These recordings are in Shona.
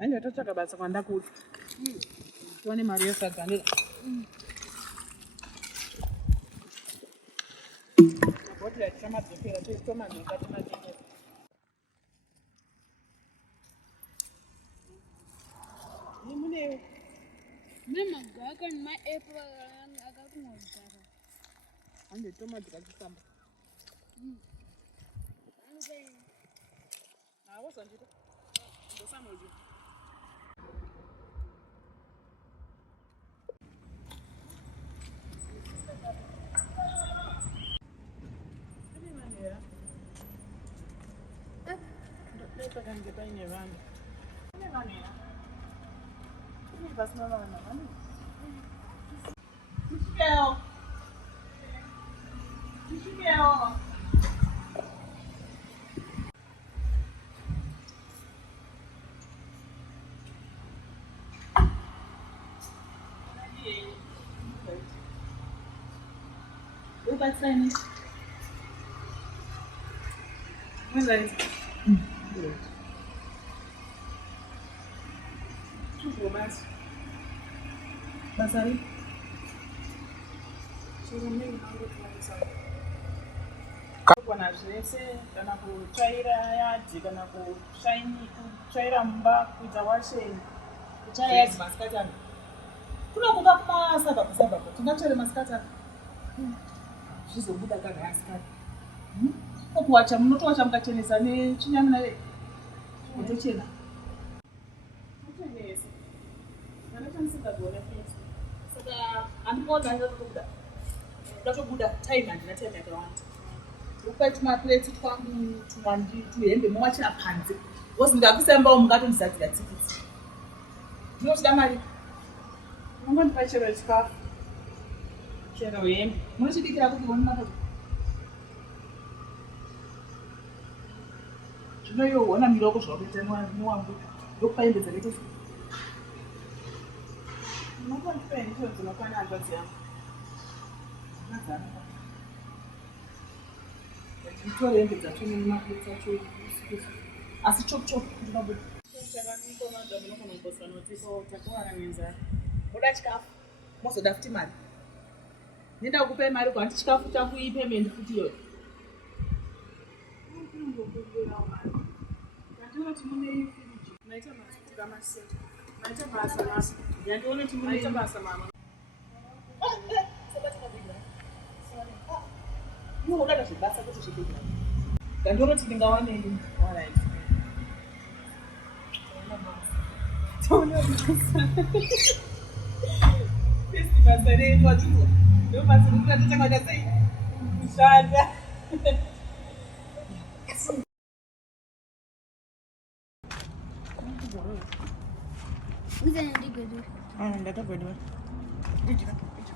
Anje totsvaka basa kwandakuti tione mari yosadza mabhotoro atichamadzokera toitomanhenga timatengesa nemunewo nemagaka nemaepo akakumwadzara anje tomadzikachisamba awozanjito ndosamozi kange paine vanhu kune vanhu here kune pasina vanhu vane tisvikewo ubatsani mwenzaisa basi basari kugona zvese kana kutsvaira yadhi kana kutsvaira mumba kuita washeni kutsvaira yadhi masikatani kunokuka kumasabhabhasabhabha tingatsvaire masikatani zvizobuda kana yasikati okuwacha munotowacha mukachenesa nechinyamuna motochena mochenese vanochamusingagona fesi saka handikuona ndatobuda ndatobuda time handina time yakawanda ukupai tumapureti twangu tuhembe mowachira panze bcause ndakusembawo mungatondizadzira tikiti ndinochida mari ungondipa chero chikafu chero hembe munochidikira kuti wonimato zvinoyoona miroko zvaukuita newangu ndokupa hembe dzakaitosa unokondipendicho dzinokwana hanzvadzi yangu nditore hembe dzacho nemapureti acho asi chokuchoku ndinobuda takanikomanda munogona kugosana notiso takuwara nenzara muda chikafu mozoda futi mari nenda kukupai mari kwandi chikafu changu ipemendi futi iyoyo ndinoti mune ifiriji maita masitikamaseti maita basa masa yandione kuti munoita basa mama unoda zvebasa kuti zvibhedhera ndandiona kuti ndingawanei alright basa renyu wachizwa ndo basa rekuratachakada sei kushanda ndatogweduwa idya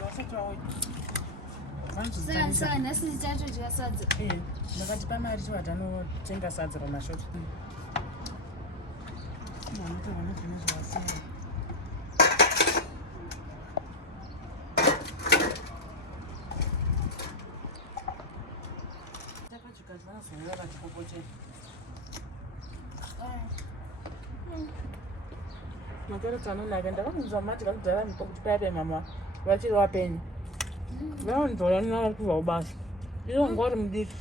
wasati waoya saka nhasi tichatodya sadza ndakatipa mari chivatanotenga sadza pamashoti takadya zvanazoya vatipopotera makeroti anonaka ndakanonzwa matika kudhara mipo kuti paipe mama vachiri wapenyu vanonzora nari kubva kubasa iyo ngori mudiki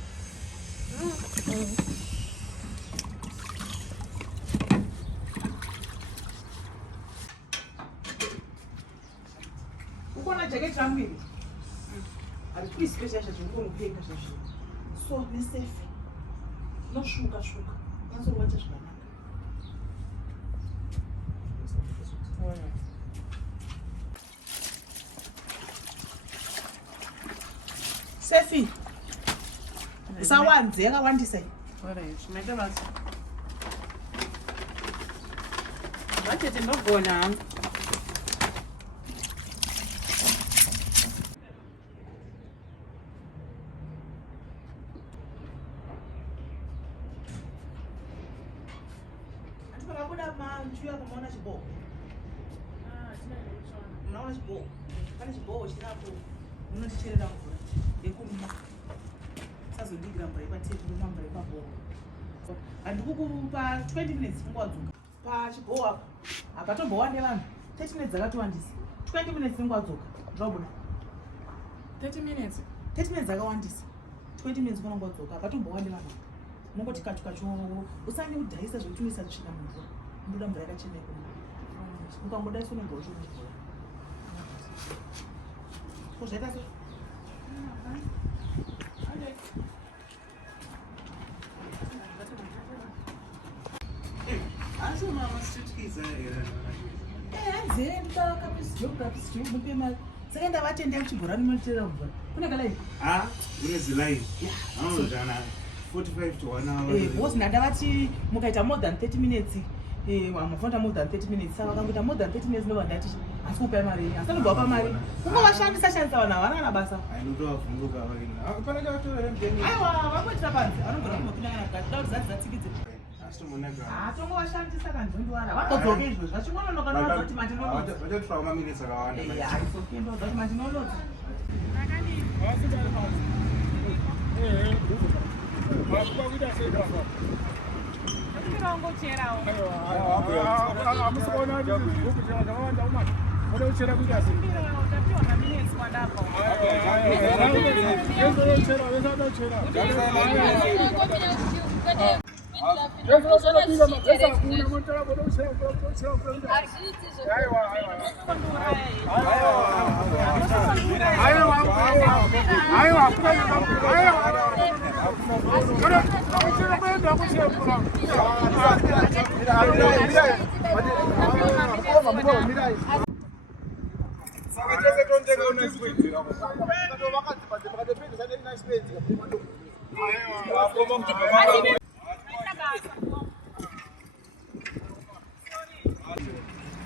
ukona jaketi rangu iri harikuisi pezvazvo zvingonopfeka zvazvo so nesefe noshuka nasorwacha zvakanaka sefi sawanze yakawandisa maita basa vatete ndogona hangu atipakabuda manjuya pamaona chiboho munaona chiboho pane chiboho chinapo munoticherera mvura yekumwa sazodigira mvura ipatetu nomwa mvura ipaboho handikukupa 20 minutes ungadzoka pachibhowa apa hapatombowande vanhu 30 minutes dzakatowandisa 20 minutes ungadzoka ndinobuda 30 minutes 30 minutes dzakawandisa 20 minutes unongodzoka hapatombowande vanhu unongoti kachukacho usange kudhaisa zvekuti uisa tsvina mumvura unoda mvura yakacheneka ukangodaisa unenge uchimvura zvaita sei hanziendakapisijokapisijomupemari saka ndavatende kuchibhorani manoteera mvura kune kalaini unezilaini anozana 45 to 1 hour bhosi ndandavati mukaita more than 30 minutes mafonda more than 30 minutes saka vakangoita more than 30 minutes ndova ndati asi kupai mari yenyu asi anobva mari ungovashandisa vanhu havana nabasa ainotowavhunduka aiwa vangoitira panze vanogona kumapindangana kati da kuti zati dzatsikidze tongovashandisa kanzondowara vakodzoke izvozvo vachingononoka kuti vachatora maminitsi akawanda aisokendoza kuti mandinolodza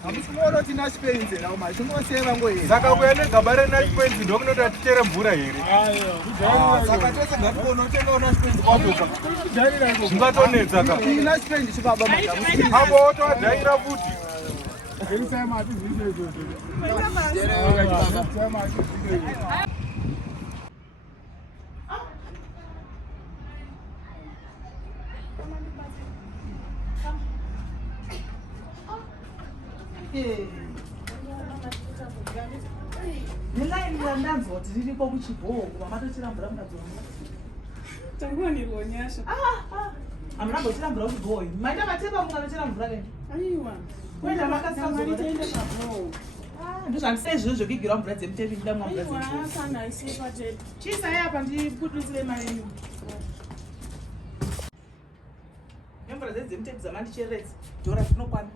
hamusikuona kuti naspenzi nawo machingoseva ngoyeni saka kuenda gaba renaspenzi ndokunoti atichera mvura here saka tese ngationa utengawo naspenzi kwabuka zvingatonetsa ka naspenzi chibaba avo wotoadhaira futi nelaini randanzwa kuti ririko kuchibhoho kuva matochera mvura mukadzona tanguwanirwa nyasha hamuna mbochera mvura kuchibhoho imi maita matepa mukanochera mvura keni aiwa kuenda makasazoritaende pabhoho ndozvandisa izvozvo zvokigirwa mvura dzemutepi ndamwa mvura aiwa dzemutepi asana aisiye patepi chisai apa ndikudusire mari yenyu nemvura dzemutepi dzamandichereredza dhora rinokwana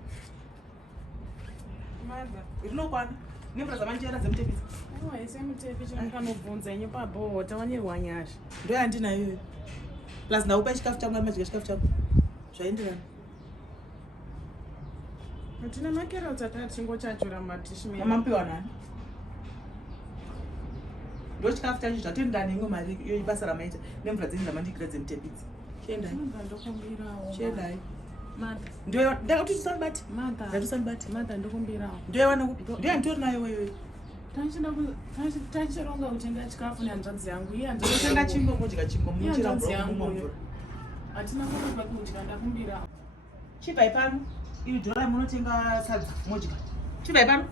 madha rinokwana nemvura dzamandichera dzemutepi aiwa ise mutepi chinokanobvunza inye pabhoho tawanirwa nyasha ndoyandinayoyo plus ndaupa chikafu changu amadya chikafu changu zvaenderana tine makerotsi akati chingochachura mumadishi medu mamapiwa nani ndo chikafu chacho zvatoendana imwe mari iyo ibasa ramaita nemvura dzenyu dzamandikira dzemutepidzi chiendai ndokumbirawo chiendai madha ndakati tisanibati madha ndatisanibati madha ndokumbirawo ndoiwana ndoyanditori nayo wewe tachironga kutenga chikafu nehanzvadzi yangu iye tenga chingwa ngodya chingwa munochera mvura hatina kunopa kudya ndakumbirawo chibai pano iri dhora munotenga sadza modya chibai pano